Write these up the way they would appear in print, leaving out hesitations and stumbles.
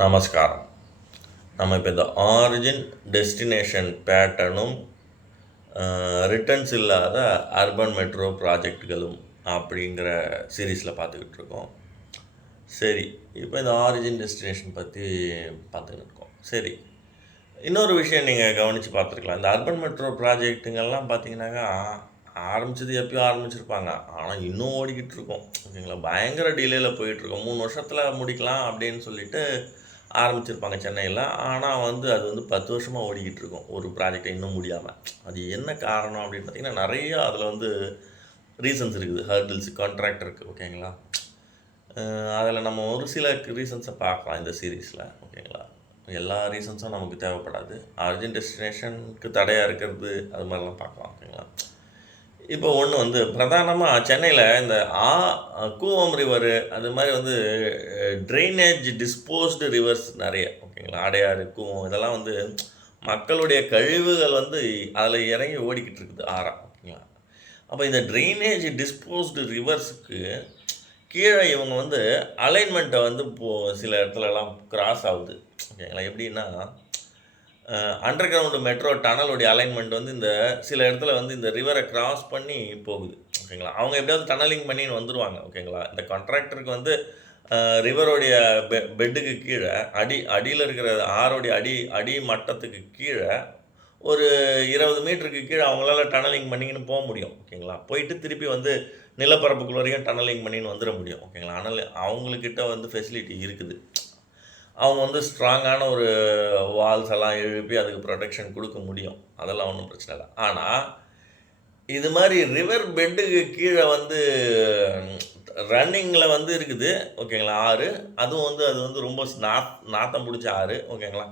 நமஸ்காரம். நம்ம இப்போ இந்த ஆரிஜின் டெஸ்டினேஷன் பேட்டர்னும் ரிட்டர்ன்ஸ் இல்லாத அர்பன் மெட்ரோ ப்ராஜெக்டுகளும் அப்படிங்கிற சீரீஸில் பார்த்துக்கிட்டு இருக்கோம். சரி, இப்போ இந்த ஆரிஜின் டெஸ்டினேஷன் பற்றி பார்த்துக்கிட்டு இருக்கோம். சரி, இன்னொரு விஷயம் நீங்கள் கவனித்து பார்த்துருக்கலாம். இந்த அர்பன் மெட்ரோ ப்ராஜெக்ட்டுங்கள்லாம் பார்த்தீங்கன்னாக்கா ஆரம்பித்தது எப்பயும் ஆரம்பிச்சிருப்பாங்க, ஆனால் இன்னும் ஓடிக்கிட்டு இருக்கோம். ஓகேங்களா, பயங்கர டிலேயில் போயிட்டுருக்கோம். 3 வருஷத்தில் முடிக்கலாம் அப்படின்னு சொல்லிட்டு ஆரம்பிச்சிருப்பாங்க சென்னையில். ஆனால் அது 10 வருஷமாக ஓடிக்கிட்டு இருக்கும் ஒரு ப்ராஜெக்டை இன்னும் முடியாமல். அது என்ன காரணம் அப்படின்னு பார்த்திங்கன்னா, நிறையா அதில் ரீசன்ஸ் இருக்குது. ஹர்டில்ஸ், கான்ட்ராக்டருக்கு. ஓகேங்களா, அதில் நம்ம ஒரு சில ரீசன்ஸை பார்க்கலாம் இந்த சீரீஸில். ஓகேங்களா, எல்லா ரீசன்ஸும் நமக்கு தேவைப்படாது. ஆரிஜின் டெஸ்டினேஷனுக்கு தடையாக இருக்கிறது அது மாதிரிலாம் பார்க்கலாம். ஓகேங்களா, இப்போ ஒன்று பிரதானமாக சென்னையில் இந்த கூவம் ரிவரு அது மாதிரி ட்ரைனேஜ் டிஸ்போஸ்டு ரிவர்ஸ் நிறைய. ஓகேங்களா, அடையாறு, கூவம் இதெல்லாம் மக்களுடைய கழிவுகள் அதில் இறங்கி ஓடிக்கிட்டு இருக்குது ஆறா. ஓகேங்களா, அப்போ இந்த ட்ரைனேஜ் டிஸ்போஸ்டு ரிவர்ஸுக்கு கீழே இவங்க அலைன்மெண்ட்டை இப்போது சில இடத்துலலாம் கிராஸ் ஆகுது. ஓகேங்களா, எப்படின்னா அண்டர் கிரவுண்டு மெட்ரோ டனலுடைய அலைன்மெண்ட் இந்த சில இடத்துல இந்த ரிவரை கிராஸ் பண்ணி போகுது. ஓகேங்களா, அவங்க எப்படியாவது டனலிங் பண்ணின்னு வந்துடுவாங்க. ஓகேங்களா, இந்த கான்ட்ராக்டருக்கு ரிவருடைய பெட்டுக்கு கீழே அடியில் இருக்கிற ஆரோடைய அடி மட்டத்துக்கு கீழே ஒரு 20 மீட்டருக்கு கீழே அவங்களால டனலிங் பண்ணிங்கன்னு போக முடியும். ஓகேங்களா, போயிட்டு திருப்பி நிலப்பரப்புக்குள்ள வரைக்கும் டனலிங் பண்ணின்னு வந்துட முடியும். ஓகேங்களா, ஆனால் அவங்கக்கிட்ட ஃபெசிலிட்டி இருக்குது. அவங்க ஸ்ட்ராங்கான ஒரு வால்ஸ் எல்லாம் எழுப்பி அதுக்கு ப்ரொடெக்ஷன் கொடுக்க முடியும். அதெல்லாம் ஒன்றும் பிரச்சனை இல்லை. ஆனால் இது மாதிரி ரிவர் பெட்டுக்கு கீழே ரன்னிங்கில் இருக்குது. ஓகேங்களா, ஆறு அதுவும் அது ரொம்ப நாத்தம் பிடிச்ச ஆறு. ஓகேங்களா,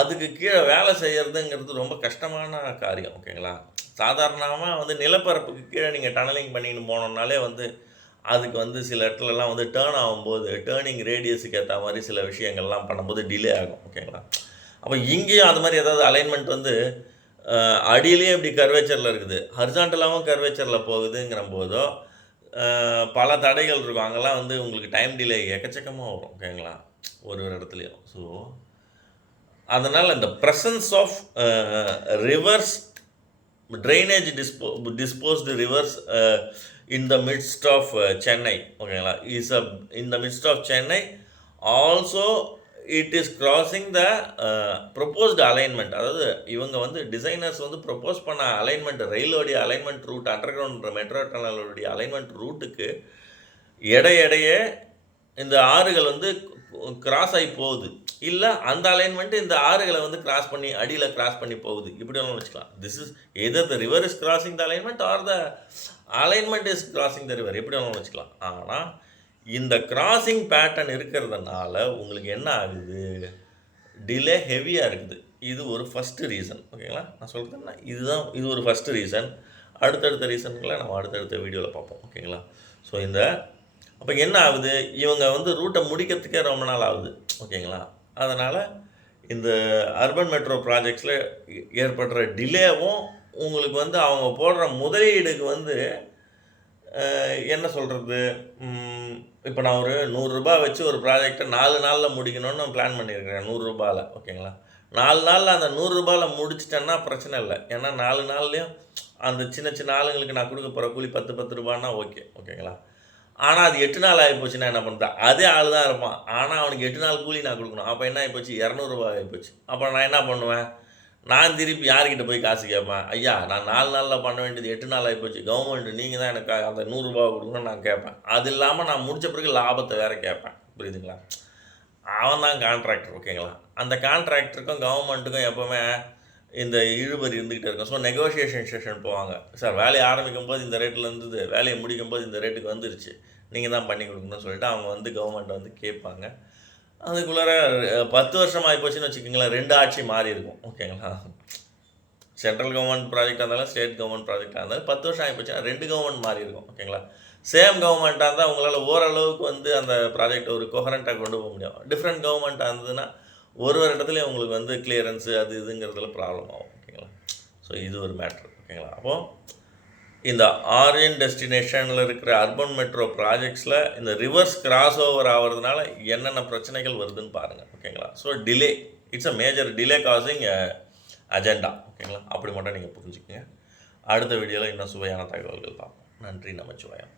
அதுக்கு கீழே வேலை செய்கிறதுங்கிறது ரொம்ப கஷ்டமான காரியம். ஓகேங்களா, சாதாரணமாக நிலப்பரப்புக்கு கீழே நீங்கள் டனலிங் பண்ணின்னு போனோம்னாலே அதுக்கு சில இடத்துலலாம் டேர்ன் ஆகும்போது டேர்னிங் ரேடியஸுக்கு ஏற்ற மாதிரி சில விஷயங்கள்லாம் பண்ணும்போது டிலே ஆகும். ஓகேங்களா, அப்போ இங்கேயும் அது மாதிரி ஏதாவது அலைன்மெண்ட் அடியிலேயே இப்படி கர்வேச்சரில் இருக்குது, ஹரிசாண்டலாகவும் கர்வேச்சரில் போகுதுங்கிற போதோ பல தடைகள் இருக்கும். அங்கெல்லாம் உங்களுக்கு டைம் டிலே எக்கச்சக்கமாக வரும். ஓகேங்களா, ஒரு இடத்துலையும். ஸோ அதனால் இந்த presence of rivers drainage disposed rivers in the midst of Chennai, ஓகேங்களா, is in the midst of Chennai also it is crossing the proposed alignment. அதாவது இவங்க டிசைனர்ஸ் ப்ரொப்போஸ் பண்ண அலைன்மெண்ட், ரயிலோடைய alignment route, underground metro டனலோடைய alignment ரூட்டுக்கு இடையே இந்த ஆறுகள் கிராஸ் ஆகி போகுது. இல்லை அந்த அலைன்மெண்ட்டு இந்த ஆறுகளை கிராஸ் பண்ணி அடியில் கிராஸ் பண்ணி போகுது. இப்படி ஒன்று வச்சுக்கலாம். This is either the river is crossing the alignment R the alignment is crossing the river, எப்படி ஒன்று வச்சுக்கலாம். ஆனால் இந்த கிராசிங் பேட்டர்ன் இருக்கிறதுனால உங்களுக்கு என்ன ஆகுது, டிலே ஹெவியாக இருக்குது. இது ஒரு ஃபஸ்ட்டு ரீசன். ஓகேங்களா, நான் சொல்கிறேன்னா இது ஒரு ஃபஸ்ட்டு ரீசன். அடுத்தடுத்த ரீசன்களை நம்ம அடுத்தடுத்த வீடியோவில் பார்ப்போம். ஓகேங்களா, ஸோ அப்போ என்ன ஆகுது, இவங்க ரூட்டை முடிக்கிறதுக்கே ரொம்ப நாள் ஆகுது. ஓகேங்களா, அதனால் இந்த அர்பன் மெட்ரோ ப்ராஜெக்ட்ஸில் ஏற்படுற டிலேவும் உங்களுக்கு அவங்க போடுற முதலீடுக்கு என்ன சொல்கிறது, இப்போ நான் ஒரு 100 ரூபா வச்சு ஒரு ப்ராஜெக்டை 4 நாளில் முடிக்கணும்னு பிளான் பண்ணியிருக்கிறேன் 100 ரூபாயில். ஓகேங்களா, 4 நாளில் அந்த 100 ரூபாயில் முடிச்சிட்டேன்னா பிரச்சனை இல்லை. ஏன்னா 4 நாள்லேயும் அந்த சின்ன ஆளுங்களுக்கு நான் கொடுக்க போகிற கூலி 10 ரூபான்னா ஓகே. ஓகேங்களா, ஆனால் அது 8 நாள் ஆகிப்போச்சுன்னா என்ன பண்ணுறேன், அதே ஆள் தான் இருப்பான், ஆனால் அவனுக்கு 8 நாள் கூலி நான் கொடுக்கணும். அப்போ என்ன ஆகிப்போச்சு, 200 ரூபா ஆகிப்போச்சு. அப்போ நான் என்ன பண்ணுவேன், நான் திருப்பி யார்கிட்ட போய் காசு கேட்பேன், ஐயா நான் 4 நாளில் பண்ண வேண்டியது 8 நாள் ஆகிப்போச்சு, கவர்மெண்ட் நீங்கள் தான் எனக்கு அந்த 100 ரூபா கொடுக்கணும்னு நான் கேட்பேன். அது இல்லாமல் நான் முடித்த பிறகு லாபத்தை வேறு கேட்பேன். புரியுதுங்களா, அவன் தான் கான்ட்ராக்டர். ஓகேங்களா, அந்த கான்ட்ராக்டருக்கும் கவர்மெண்ட்டுக்கும் எப்போவுமே இந்த இழுபறி இருந்துக்கிட்டே இருக்கும். ஸோ நெகோஷியேஷன் செஷன் போவாங்க. சார் வேலையை ஆரம்பிக்கும் போது இந்த ரேட்டில் இருந்தது, வேலையை முடிக்கும் போது இந்த ரேட்டுக்கு வந்துருச்சு, நீங்கள் தான் பண்ணி கொடுக்கணும்னு சொல்லிட்டு அவங்க கவர்மெண்ட்டை கேட்பாங்க. அதுக்குள்ளார 10 வருஷம் ஆகிப்போச்சுன்னு வச்சுக்கோங்களேன், 2 ஆட்சி மாறி இருக்கும். ஓகேங்களா, சென்ட்ரல் கவர்மெண்ட் ப்ராஜெக்டாக இருந்தாலும் ஸ்டேட் கவர்மெண்ட் ப்ராஜெக்டாக இருந்தாலும் 10 வருஷம் ஆகிப்போச்சுன்னா 2 கவர்மெண்ட் மாறி இருக்கும். ஓகேங்களா, சேம் கவர்மெண்ட்டாக இருந்தால் உங்களால் ஓரளவுக்கு அந்த ப்ராஜெக்டை ஒரு கொஹரண்ட்டாக கொண்டு போக முடியும். டிஃப்ரெண்ட் கவர்மெண்ட்டாக இருந்ததுன்னா ஒரு இடத்துலையும் உங்களுக்கு கிளியரன்ஸு அது இதுங்கிறதுல ப்ராப்ளம் ஆகும். ஓகேங்களா, ஸோ இது ஒரு மேட்ரு. ஓகேங்களா, அப்போது இந்த ஆரியன் டெஸ்டினேஷனில் இருக்கிற அர்பன் மெட்ரோ ப்ராஜெக்ட்ஸில் இந்த ரிவர்ஸ் கிராஸ் ஓவர் ஆகிறதுனால என்னென்ன பிரச்சனைகள் வருதுன்னு பாருங்கள். ஓகேங்களா? So delay, it's a major delay causing agenda. ஓகேங்களா? அப்படி மட்டும் நீங்கள் புரிஞ்சுக்கங்க. அடுத்த வீடியோவில் இன்னும் சுவையான தகவல்கள் பார்ப்போம். நன்றி. நமச்சிவாயம்.